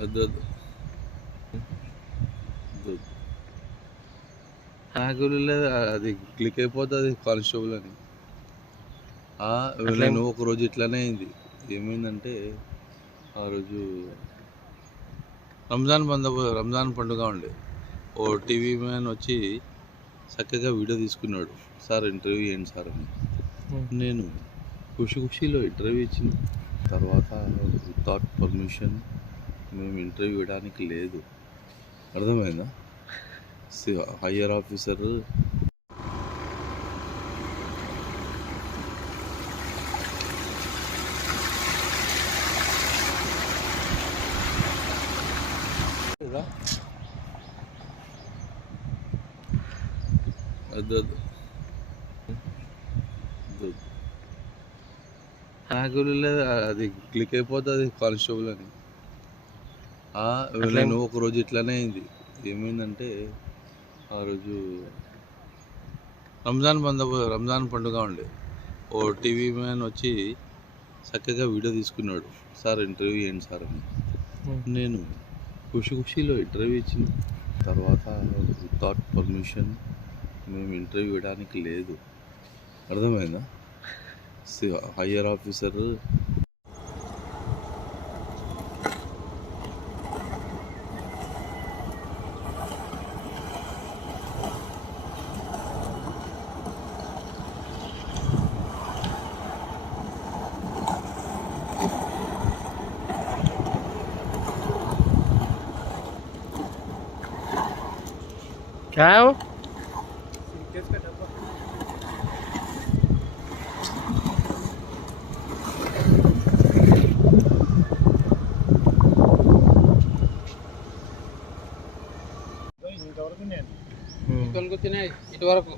వద్దు వద్దు వద్దు. నాకు లేదు, అది క్లిక్ అయిపోతుంది కానిస్టేబుల్ అని. నేను ఒకరోజు ఇట్లానే అయింది. ఏమైందంటే ఆ రోజు రంజాన్ పండుగ ఉండే. ఓ టీవీ మ్యాన్ వచ్చి చక్కగా వీడియో తీసుకున్నాడు. సార్ ఇంటర్వ్యూ ఏంటి సార్ అని. నేను ఖుషీలో ఇంటర్వ్యూ ఇచ్చిన తర్వాత వితౌట్ పర్మిషన్ మేము ఇంటర్వ్యూ ఇవ్వడానికి లేదు. అర్థమైందా? హయ్యర్ ఆఫీసర్ వద్దు వద్దు వద్దు. నాకు లేదు, అది క్లిక్ అయిపోతుంది కానిస్టేబుల్ అని. నేను ఒకరోజు ఇట్లానే అయింది. ఏమైందంటే ఆ రోజు రంజాన్ పండుగ ఉండే. ఓ టీవీ మ్యాన్ వచ్చి చక్కగా వీడియో తీసుకున్నాడు. సార్ ఇంటర్వ్యూ ఏంటి సార్ అని. నేను ఖుషీలో ఇంటర్వ్యూ ఇచ్చిన తర్వాత వితౌట్ పర్మిషన్ మేము ఇంటర్వ్యూ ఇవ్వడానికి లేదు. అర్థమైందా? హయ్యర్ ఆఫీసర్ क्या है वो? తినాయి ఇటు వరకు